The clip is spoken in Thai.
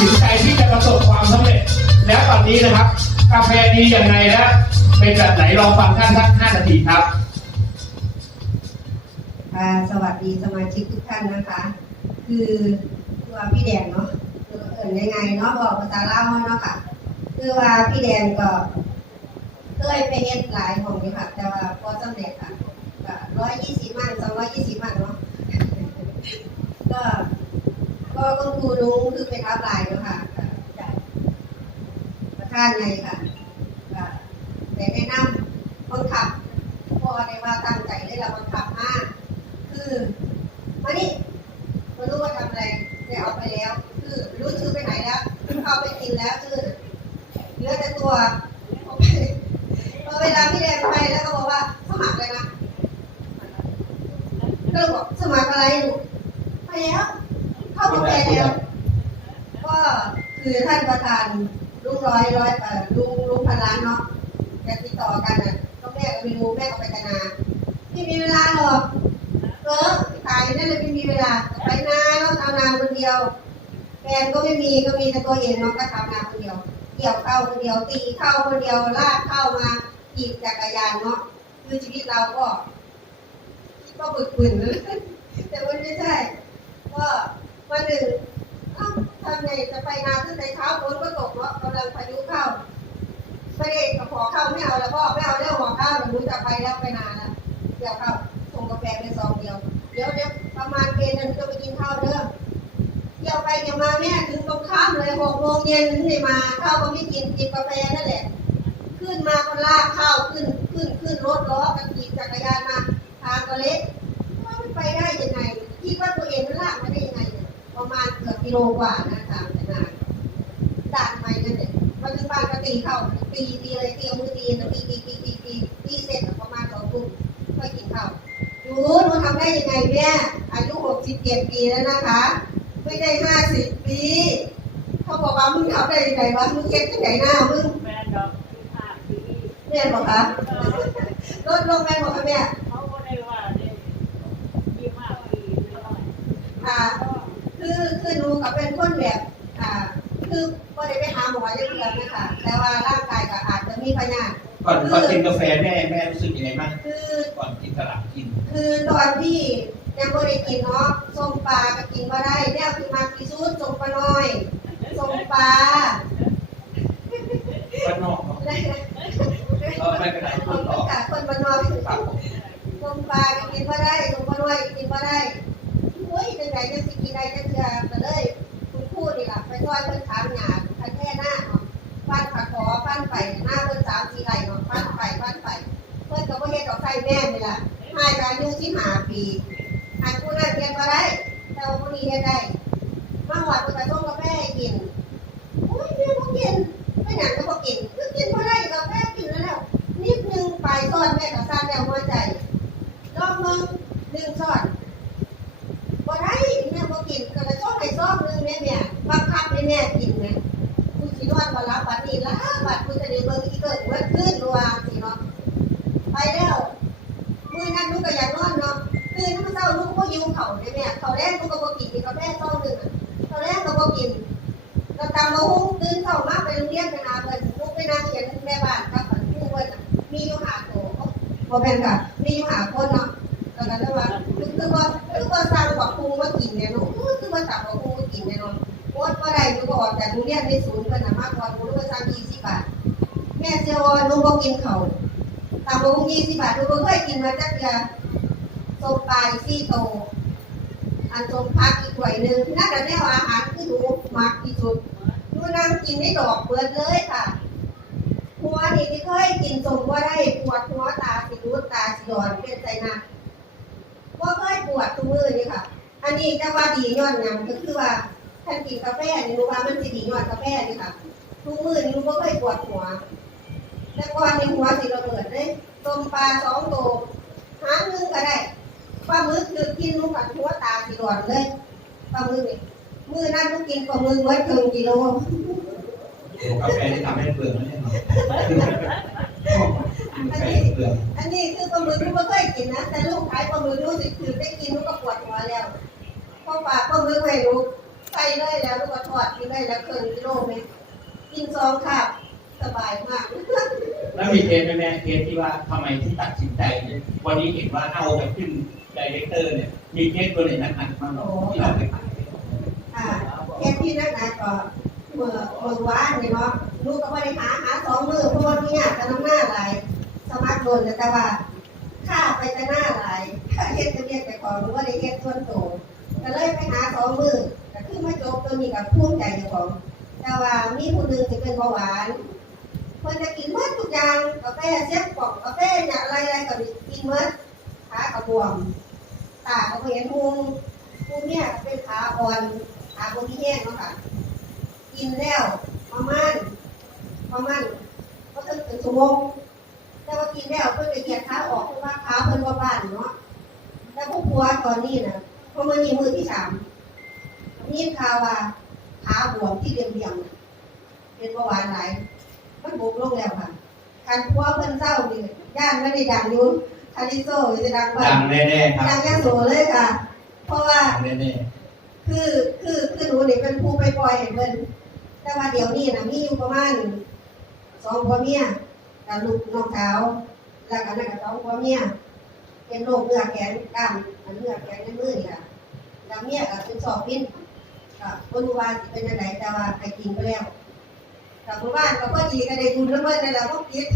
สินใจที่จะประสบความสำเร็จ แล้วตอนนี้นะครับ กาแฟดีอย่างไรและเป็นแบบไหนลองฟังท่านสักห้านาทีครับสวัสดีสมาชิกทุกท่านนะคะ คือตัวพี่แดงเนาะคือเอิ่นยังไงเนาะบอกภาษาลาวเนาะค่ะ คือว่าพี่แดงก็เคยไปเฮ็ดหลายของอยู่ค่ะ แต่ว่าพอสำเร็จค่ะก็ร้อยยี่สิบมันสองร้อยยี่สิบมันเนาะก็ ก็คุณครูลุงคือเป็นอัพไลน์เนาะค่ะก็จากประธานไงค่ะแต่แนะนำคนขับพอได้ว่าตั้งใจได้เราคนขับมาก คือมานี่มารู้ว่าทำอะไรได้เอาไปแล้ว คือรู้ชื่อไปไหนแล้วเข้าไปกินแล้วชื่อเหลือแต่ตัวพอเวลาพี่แดงไปแล้วก็บอกว่าสมัครเลยนะก็เลยบอกสมัครอะไรหนูไปแล้ว เข้ามาไปแล้วก็คือท่านประธานลุงร้อยร้อยเอ่อลุงลุงพันล้านเนาะจะติดต่อกันน่ะก็แม่ก็ไม่รู้แม่ก็ไปแต่นาไม่มีเวลาหรอกเออขายนั่นเลยไม่มีเวลาไปนาเนาะทำนาคนเดียวแฟนก็ไม่มีก็มีแต่ตัวเองเนาะก็ทำนาคนเดียวเกี่ยวเข้าคนเดียวตีเข้าคนเดียวลากเข้ามาขี่จักรยานเนาะคือชีวิตเราก็ก็บึกบึนแต่มันไม่ใช่ก็ วันหนึ่งทำไงจะไปนาขึ้นในเช้าฝนก็ตกเนาะกำลังพายุเข้าไม่ได้กระขอข้าวไม่เอาแล้วพ่อไม่เอาแล้วหัวข้าวเรารู้จะไปแล้วไปนาแล้วเกี่ยวข้าวส่งกาแฟไปซองเดียว เดี๋ยวเดี๋ยวประมาณเกณฑ์นึงจะไปกินข้าวเด้อเที่ยวไปเที่ยวมาแม่ถึงตรงข้ามเลยหกโมงเย็นถึงได้มาข้าวก็ไม่กินกินกาแฟนั่นแหละ ขึ้นมาก็ลากข้าวขึ้นขึ้นขึ้นรถล้อกันขี่จักรยานมาทางก็เล็กว่ามันไปได้ยังไงคิดว่าตัวเองมันลากมาได้ยังไง ประมาณเกือบกิโลกว่านะตามแต่นานด่านไปนั่นแหละมาถึงบ้านก็ตีเข้าตีตีอะไรตีเอามือตีนะตีตีตีตีตีตีเสร็จประมาณสองทุ่มค่อยกินข้าวหนูหนูทำได้ยังไงแม่อายุหกสิบเจ็ดปีแล้วนะคะ ไม่ได้ห้าสิบปีเขาบอกว่ามึงทำได้ยังไงวะมึงเก็บที่ไหนหน้ามึงแม่ดอกคือภาพที่แม่บอกคะลดลงแม่บอกคะแม่เขาก็ได้ว่าได้ยี่ห้าปีเท่าไหร่อ่า คือคือหนูกับเป็นคนแบบ อ่า คือก็ได้ไปหาหมอเยอะๆนะคะแต่ว่าร่างกายก็อาจจะมีพยาธิก่อนก่อนกินกาแฟแม่แม่รู้สึกยังไงบ้างคือก่อนกินสลับกิน คือตอนที่ยังไม่ได้กินเนาะส้มปลาก็กินมาได้แนวที่มากิซูดส้มปลาน้อยส้มปลาบ้านนอกเนาะเออไม่เป็นไรพูดต่อค่ะคนบ้านนอกครับผมส้มปลาก็กินมาได้ส้มปลาน้อยก็กินมาได้ เฮ้ยเป็นไงจะสิกินได้จะเชื่อมาเลย คุณพูดนี่ล่ะไปช่วยเพิ่นถามหยาคันแค่หน้าเนาะฟันผักขอฟันไปหน้าเพิ่นสามสี่ไรเนาะฟันไปฟันไป เพิ่นก็บ่เฮ็ดดอกไส้แม่นี่ล่ะให้ก็อายุที่ห้าปีอันผู้นั้นเรียนมาได้แต่ว่าผู้นี้เฮ็ดได้มาหอดเพิ่นก็ส่งกาแฟให้กินโอ้ยแม่บ่กินไม่หยังก็บ่กินคือกินบ่ได้กาแฟกินแล้วแล้ว นิดนึงปลายซ้อนแม่ก็ซ่านแล้วหัวใจลองมึงหนึ่งซ้อนบ่ได้แม่บ่กินก็จะชอบให้ซ้อมนึงแม่แม่บังคับให้แม่กินนะกูสินอนบ่หลับบัดนี้ล่ะบัดกูจะได้เบิ่งอีเกิดเมื่อคืนรัวสิเนาะไปแล้วมื้อนั้นลูกก็อยากนอนเนาะตื่นมาเช้าลู กก็หิวข้าวเลยแม่ข้าแรกลูกก็บ่กินกินกาแฟซ้อนนึงอะข้าแรกก็บ่กินก็ตามมาหุ้งตื่นเช้ามาไปโรงเรียนไปหาเพิ่นลูกไปนั่งเขียนแม่บ้านกับผู้เพิ่นมีอยู่หาโถบ่เป็นค่ะ มีอยู่หาคนเนาะตอนนั้นว่าคือคือว่าคือว่าสั่งบักคุงมากินเนี่ยเนาะคือคือว่าสั่งบักคุงมากินเนี่ยเนาะโคตรบ่ได้อยู่ก็ออกจากโรงเรียนในศูนย์เพิ่นน่ะมากกว่าหนูก็สั่ง20บาทแม่เชื่อว่าหนูบ่กินข้าวสั่งบักคุง20บาทหนูบ่เคยกินมาจักเทื่อส้มปลาอีก4โต อันส้มผักอีกถ้วยหนึ่งนั่นแหละแนวอาหารคือหนูมักที่สุดหนูนั่งกินในดอกเบิดเลยค่ะหัวนี่ที่เคยกินสมว่าได้ปวดหัวตาสิรูดตาสิดอนเป็นใจนักว่าเคยปวดทุกมือนี่ค่ะ อันนี้จะว่าดีย้อนยังก็คือว่าท่านกินกาแฟนี่รู้ว่ามันสิดีย้อนกาแฟนี่ค่ะทุกมือนี่รู้ว่าเคยปวดหัวแต่ก่อนนี่หัวสิระเบิดเลยต้มปลาสองตัวหางหนึงก็ได้ ปลาหมึกคือกินรู้กับหัวตาสิดอนเลยปลาหมึกนี่มือนั้นลูกกินปลาหมึกไว้ครึ่งกิโลกาแฟที่ทำให้เปลือกไม่ใช่หรอกกาแฟเปลือกอันนี้คือปลาหมึกลูกก็เคยกินนะแต่ลูกขายปลาหมึกรู้สึกคือได้กินลูกก็ปวดหัวแล้วพอฝากปลาหมึกให้ลูกไปส่เลยแล้วลูกก็ทอดกินได้แล้วเกินกิโลเมตรกินซองครับ สบายมาก แล้วมีเคสไหมแม่เคสที่ว่าทำไมที่ตัดสินใจเนี่ยวันนี้เห็นว่าเอาไปขึ้นไดเรคเตอร์เนี่ย มีเคสตัวไหนหนักๆบ้างหรอที่เราไปขายอ่าแค่ที่นักหนาก็เมื่อเมื่อวานนี่เนาะลูกก็ไม่ได้หาหาสองมือเพราะว่าเนี่ยจะน้ำหน้าหลายสมัครโดนแต่ว่าค่าไปแต่หน้าหลายค่าเฮ็ดจะเรียกแต่ของหรือว่าได้เฮ็ดส่วนโตก็เลยไปหาสองมือก็คือมาจบตัวนี้กับภูมิใจเจ้าของแต่ว่ามีผู้หนึ่งจะเป็นเบาหวาน เพิ่นจะกินหมดทุกอย่างกาแฟเสียบกล่องกาแฟเนี่ยอะไรอะไรก็กินหมดขากระบวมตาก็บ่เห็นมุมมุมเนี่ยเป็นขาอ่อนขาบนที่แห้งเนาะค่ะกินแล้วประมาณประมาณก็ถึงถึงชั่วโมงแต่ว่ากินแล้วเพิ่นจะเหยียดขาออกเพราะว่าขาเพิ่นบ่บ้านเนาะแต่พวกผัวตอนนี้นะเพราะมันนี่มือที่สามนี่ข่าวว่าขาบวมที่เรียมเรียมเป็นเบาหวานหลาย มันบุกลงแล้วค่ะการพัวเพิ่นเศร้านี่ย่านไม่ได้ดังอยุ่คาริโซจะดังว่าดังแน่ๆครับดังยะโสเลยค่ะ เพราะว่าดังแน่คือคือคือหนูนี่เป็นผู้ไปปล่อยให้เพิ่นแต่ว่าเดี๋ยวนี้นะมีอยู่ประมาณสองผัวเมียกับลูกน้องสาวแล้วก็นั่นกับสองผัวเมียเป็นโรคเนื้อแข็งกล้ามอันเนื้อแข็งในมือนี่ค่ะแล้วเมียก็เป็นสอบพินก็บ่รู้ว่าสิเป็นจังไดแต่ว่าไปกินไปแล้ว กลับมาบ้านก็พอดีก็ได้บุญแล้วเมื่อนั่นแหละพวกคิด